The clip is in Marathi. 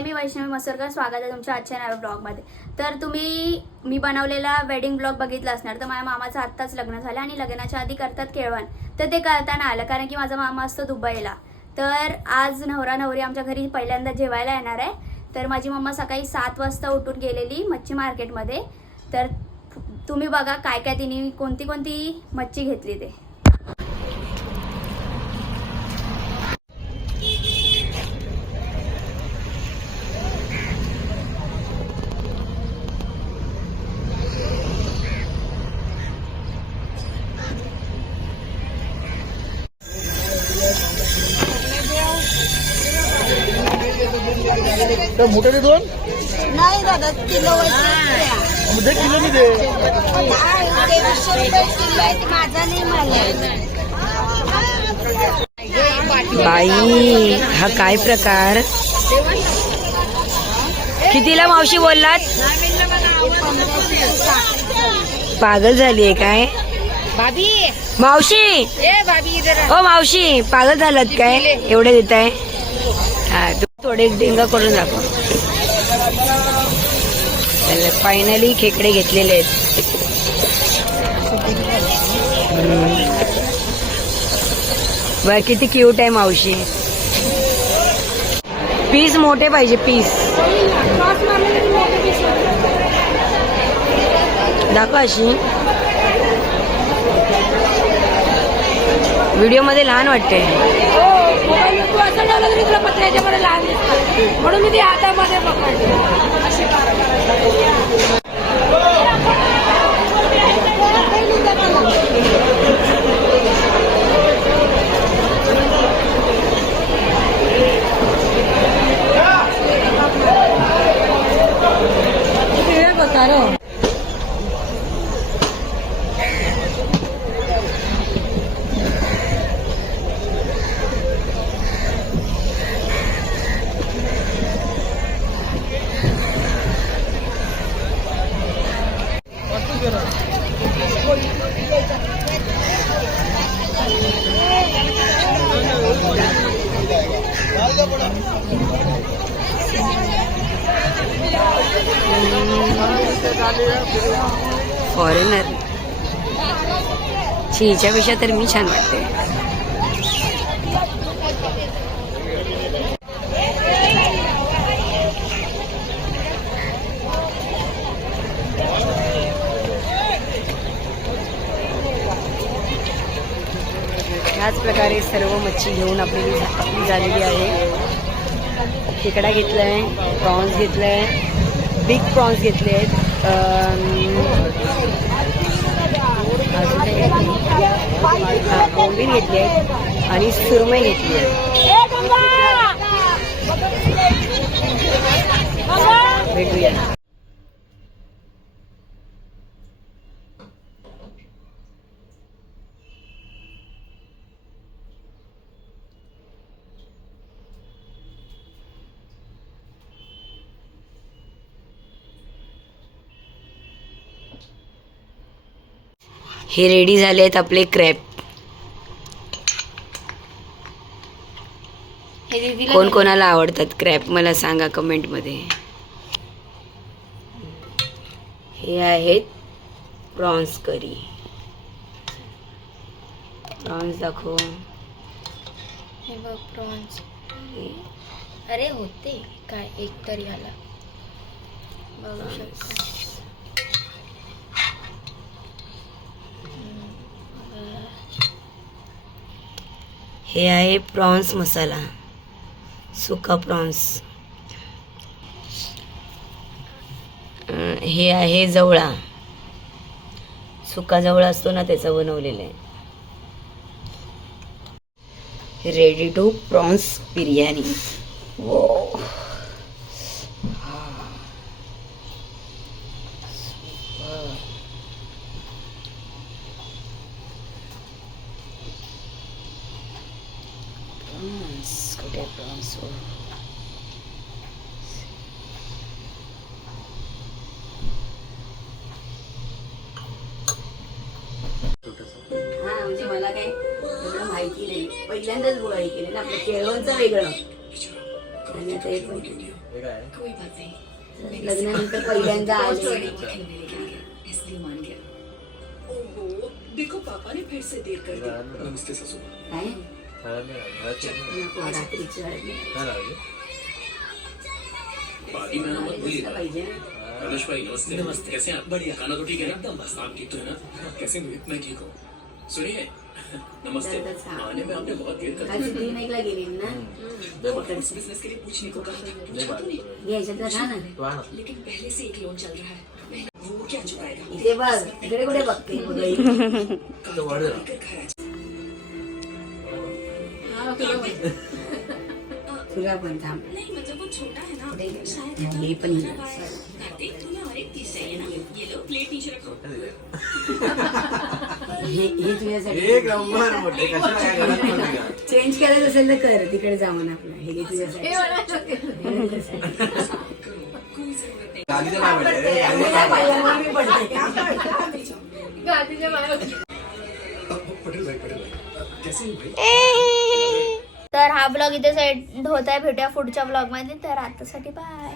मी वैष्णवी मसरकर, स्वागत आहे तुमच्या आजच्या नव्या ब्लॉगमध्ये। तर मी बनवलेला वेडिंग ब्लॉग बघितला असणार। तर माझ्या मामाचं आत्ताच लग्न झालं आणि लग्नाच्या आधी करतात केळवण, तर ते करताना आलं कारण की माझा मामा असतो दुबईला। तर आज नवरा नवरी आमच्या घरी पहिल्यांदा जेवायला येणार आहे। तर माझी मम्मा सकाळी 7 वाजता उठून गेलेली मच्छी मार्केटमध्ये। तर तुम्ही बघा काय काय तिने कोणती कोणती मच्छी घेतली ते। मोठे दे दोन नाही दादा किलो दे किलो मी दे माझा नाही मला बाई हा काय प्रकार। कितीला मावशी बोललात? पागल झालीये काय मावशी? ओ मावशी पागल झालात काय? एवढे देत आहे? हा थोडे डेंगा करून दाखव। फायनली खेकडे घेतलेले आहेत। बरं किती क्यूट आहे मावशी। पीस मोठे पाहिजे पीस दाखव अशी। व्हिडिओ मध्ये लहान वाटते म्हणून मी ते हातामध्ये पकडले। फॉरेनर हिच्यापेक्षा तर मी छान वाटते। ह्याच प्रकारे सर्व मच्छी घेऊन आपली झालेली आहे। खेकडा घेतलाय, प्रॉन्स घेतलाय, बिग प्रॉन्स घेतले आहेत, कोंबडी घेतली आहे आणि सुरमई घेतली आहे। भेटूया। हे रेडी झाले आहेत आपले क्रॅप। कोण कोणाला आवडतात क्रॅप मला सांगा कमेंट मध्ये। हे आहेत प्रॉन्स करी। प्रॉन्स दाखव। हे बघ प्रॉन्स। अरे होते काय एक तर याला बघू शकता। हे आहे प्रॉन्स मसाला, सुका प्रॉन्स। हे आहे जवळा, सुका जवळा असतो ना त्याचा बनवलेला आहे। Ready to prawns biryani. कुठे प्रॉन्स? हा म्हणजे मला काय एवढं माहिती नाही, पहिल्यांदाच गोळा केले ना आपलं केळवणचं वेगळं। आणि आता हे पण लग्नानंतर पहिल्यांदा आले. नमस्ते सासू. काय नको, रात्रीची हळद नाही. पाहिजे रमेश भाई नमस्ते. नमस्ते. कैसे हैं आप? बढ़िया. खाना तो ठीक है ना? एकदम मस्त. आप ठीक तो है ना? कैसे हुए? मैं ठीक हूँ. सुनिए. नमस्ते. आने में आपने बहुत देर कर दी. आज क्लिनिकला गेली ना. बिजनेस के लिए पूछने को कहा था. घ्यायच्यातलं खा ना. लेकिन पहले से एक लोन चल रहा है. वो क्या चुकाएगा? इथे बघ, इकडे कुठे बघते बघ. तुला पण थांब. नहीं मतलब वो छोटा है ना शायद हे पण ये. कार्तिक तुम्हें और एक पीस चाहिए ना ये लो प्लेट नीचे रखो हे तुझ्यासाठी एक नंबर मोठे कशाला काय गरज नव्हती का? चेंज करायचं असेल तर कर, तिकडे जाऊन आपलं. हे घे तुझ्यासाठी. कोई जरूरत नहीं गाडीचं नाव आहे. मी पडते. पटेल भाई कैसे हो भाई? तर हा ब्लॉग इथे एंड होत आहे. भेटूया पुढच्या ब्लॉग मध्ये. तर आतासाठी बाय.